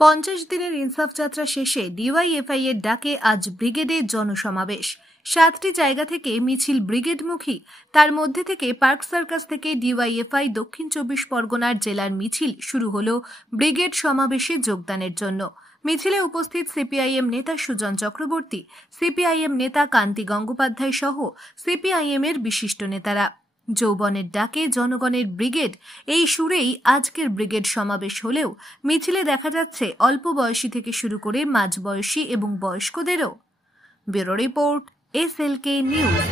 50 দিনের ইনসাফ যাত্রা শেষে ডিওয়াইএফআই এর ডাকে আজ ব্রিগেডে জনসমাবেশ। 7টি জায়গা থেকে মিছিল ব্রিগেডমুখী। তার মধ্যে থেকে পার্ক সার্কাস থেকে ডিওয়াইএফআই দক্ষিণ 24 পরগনার জেলার মিছিল শুরু হলো ব্রিগেড সমাবেশে যোগদানের জন্য। মিছিলে উপস্থিত সিপিআইএম নেতা সুজন চক্রবর্তী, সিপিআইএম নেতা কান্তি গঙ্গোপাধ্যায় সহ সিপিআইএম এর বিশিষ্ট নেতারা। যৌবনের ডাকে জনগণের ব্রিগেড, এই সুরেই আজকের ব্রিগেড সমাবেশ হলেও মিছিলে দেখা যাচ্ছে অল্প বয়সী থেকে শুরু করে মাঝবয়সী এবং বয়স্কদেরও। Bureau report, SLK news.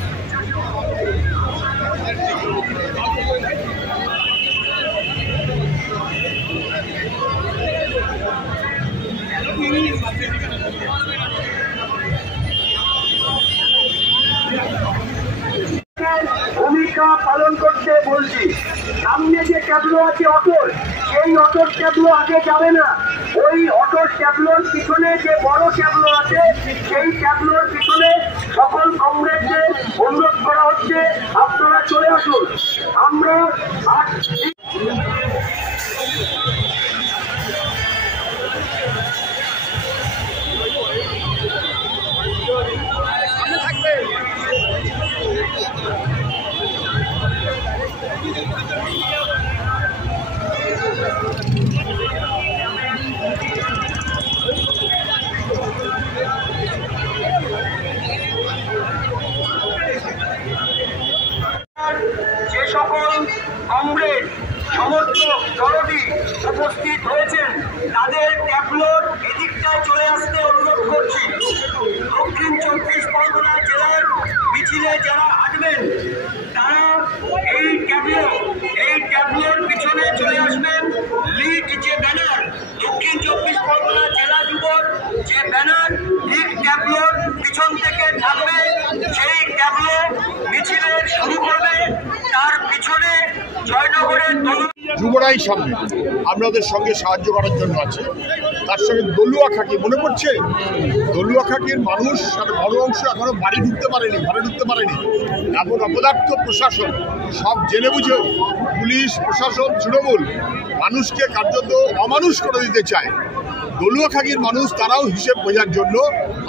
ভূমিকা পালন করতে বলছি। সামনে যে ট্যাবলো আছে অটোর, সেই অটোর ট্যাবলো আগে যাবে না। ওই অটোর ট্যাবলোর পিছনে যে বড় ট্যাবলো আছে, সেই ট্যাবলোর পিছনে সকল কমরেডদের অনুরোধ করা হচ্ছে, আপনারা চলে আসুন। আমরা যে সকল কমরেড সমর্থক দলটি উপস্থিত হয়েছেন, তাদের ট্যাবলোর এদিকটায় চলে আসতে অনুরোধ করছি। দক্ষিণ 24 পরগনা জেলার মিছিলে যারা আসবেন, তারা এই ট্যাবলোর পিছনে চলে আসবেন। লিড যে ব্যানার, দক্ষিণ 24 পরগনা জেলা যুবর যে ব্যানার ঠিক ট্যাবলোর পিছন থেকে থাকবে, সেই ট্যাবলো মিছিলে শুরু করবে। তার পিছনে জয়নগরের যুবরাই সামনে আপনাদের সঙ্গে সাহায্য করার জন্য আছে। তার সঙ্গে দলুয়া খাকি, মনে পড়ছে দলুয়া খাকির মানুষ বড় অংশ এখনো ঘরে ঢুকতে পারেনি। এখন অপদার্থ প্রশাসন সব জেনে বুঝেও পুলিশ প্রশাসন তৃণমূল মানুষকে কার্যত অমানুষ করে দিতে চায়। দলুয়া খাকির মানুষ তারাও হিসেব বোঝার জন্য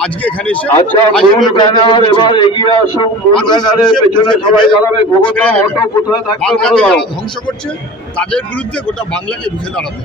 আজকে এখানে এসে ধ্বংস করছে, তাদের বিরুদ্ধে গোটা বাংলাকে রুখে দাঁড়াতে।